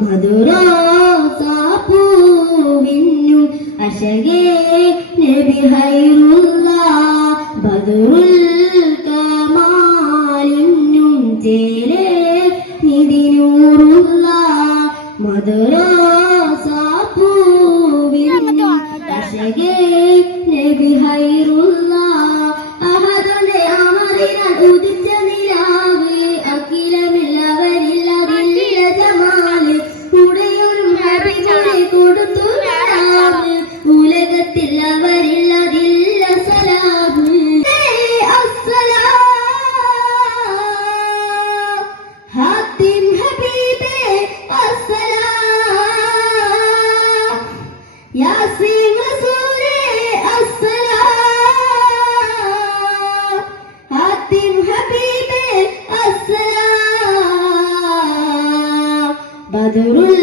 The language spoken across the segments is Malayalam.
മധുരോസാപ്പൂവിന്നു അശകേ നബി ഹൈറുള്ള ബദറുൽ കമാലിന്നും ചേരേ നിധിനൂറുള്ള മധുരോസാപ്പൂവിന്നു അശകേ നബി ഹൈറുള്ള അഹദുന്റെ അമറിനാൽ ഉദിച്ച നിലാവ് അഖിലമില്ലവരില്ലതില്ല ജമാല് കൂടെയൊരു ഹബീബിനെ കൊടുത്തു വരാറ് ഉലകത്തിൽ അവരില്ലതില്ല സലാമ് ഹാത്തിം ഹബീബേ അസ്സലാം യാസീൻ റസൂലേ അസ്സലാം ഹാത്തിം ഹബീബേ അസ്സലാം ബദറുൽ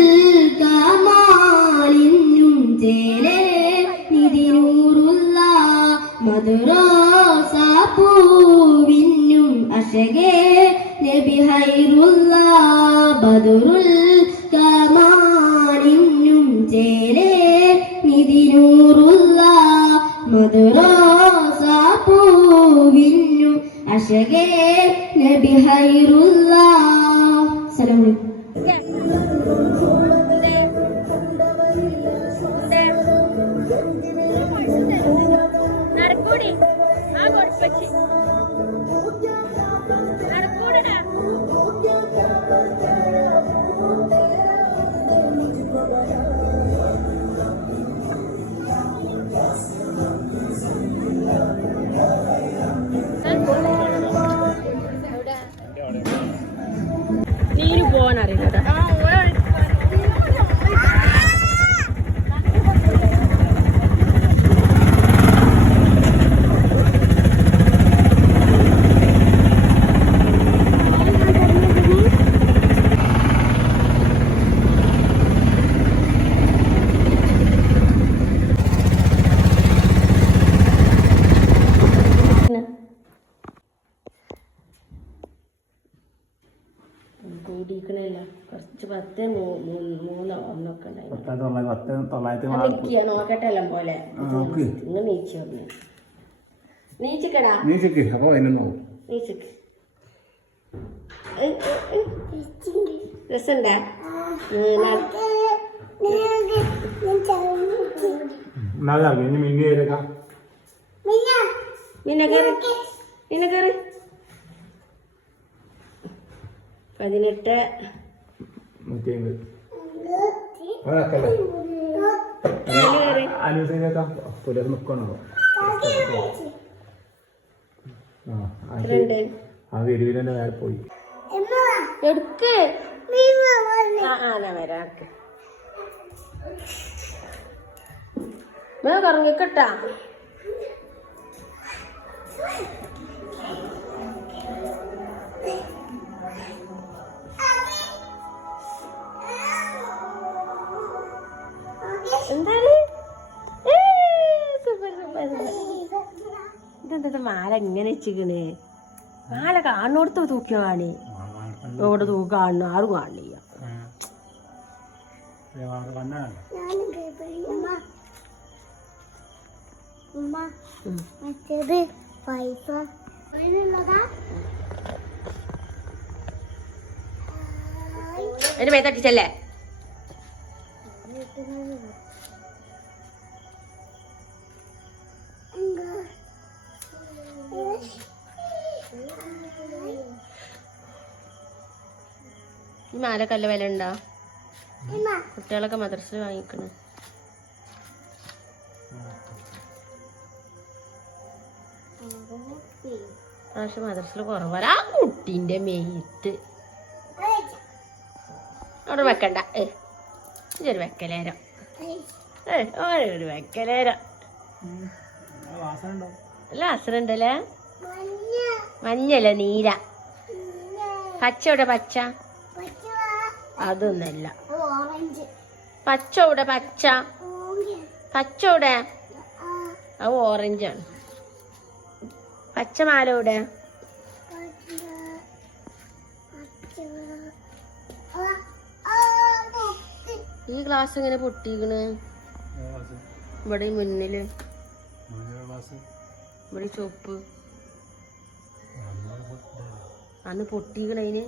കമാലിന്നും ചേലേ നിധിനൂറുള്ള മധുരോസാപ്പൂവിന്നും അശകേ നബി ഹൈറുള്ള ബദറുൽ കമാലിന്നും ചേലേ നിധിനൂറുള്ള മധുരോസാപ്പൂവിന്നും അശകേ നബി ഹൈറുള്ള. അസ്സലാമു അലൈക്കും. നടക്കൂടി ആ കൊടുപ്പച്ചി നടക്കൂടനാ നീര് പോവാനറിയില്ല. കൂടിക്കണല്ല കുറച്ച് 10 3 ഒന്നൊക്കെ ഉണ്ടായിരുന്നു. നോക്കട്ടെ എല്ലാം പോലെ ഇങ്ങ് നീച്ചു പറഞ്ഞു നീച്ചിക്കടാ നീച്ചിക്ക് രസണ്ടാ പിന്നെ കയറി 18 പോയി എടുക്ക് വരാക്ക് കറങ്ങിക്കട്ടാ എന്താണ് ഇതെന്താ മാല ഇങ്ങനെ വെച്ചിക്കണ് മാല കാണുന്നോടത്ത് തൂക്കിയാണ് ഇവിടെ തൂക്കാണ് ആരും കാണില്ല. അതിന് മേത്തട്ടിച്ചല്ലേ ഈ മാലക്കല്ല വില ഉണ്ടോ? കുട്ടികളൊക്കെ മദ്രസയിൽ വാങ്ങിക്കണേ. പക്ഷെ മദ്രസയിൽ കുറവല്ല. ആ കുട്ടീൻ്റെ മെയ്ത്ത് അവിടെ വെക്കണ്ട. ഇതൊരു വെക്കലേരം ഒരു വെക്കലേരം നല്ല അസറുണ്ടല്ലേ. മഞ്ഞല്ല നീല. പച്ച ഇവിടെ പച്ച അതൊന്നല്ല. പച്ച ഇവിടെ പച്ച ഇവിടെ അത് ഓറഞ്ചാണ്. പച്ചമാല ഇവിടെ ഈ ഗ്ലാസ് എങ്ങനെ പൊട്ടിക്കണ്? ഇവിടെ മുന്നില് ഇവിടെ ചുവപ്പ് അന്ന് പൊട്ടിക്കണതിന്.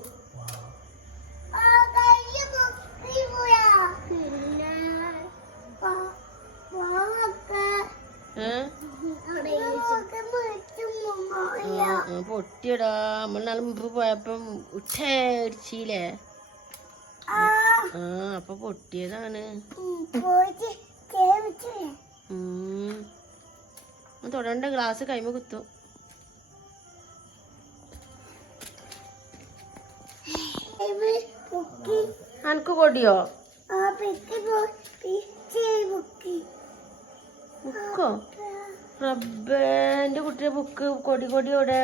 പൊട്ടിയടാ, നമ്മൾ നാളെ മുമ്പ് പോയപ്പം ഉച്ചയില്ലേ? അപ്പൊ പൊട്ടിയതാണ്. തൊടണ്ട, ഗ്ലാസ് കൈമ കുത്തും. അനക്ക് കൊടിയോ? ബുക്കോ? റബ്ബേ, എന്റെ കുട്ടിയുടെ ബുക്ക് കൊടി കൊടിയോടെ.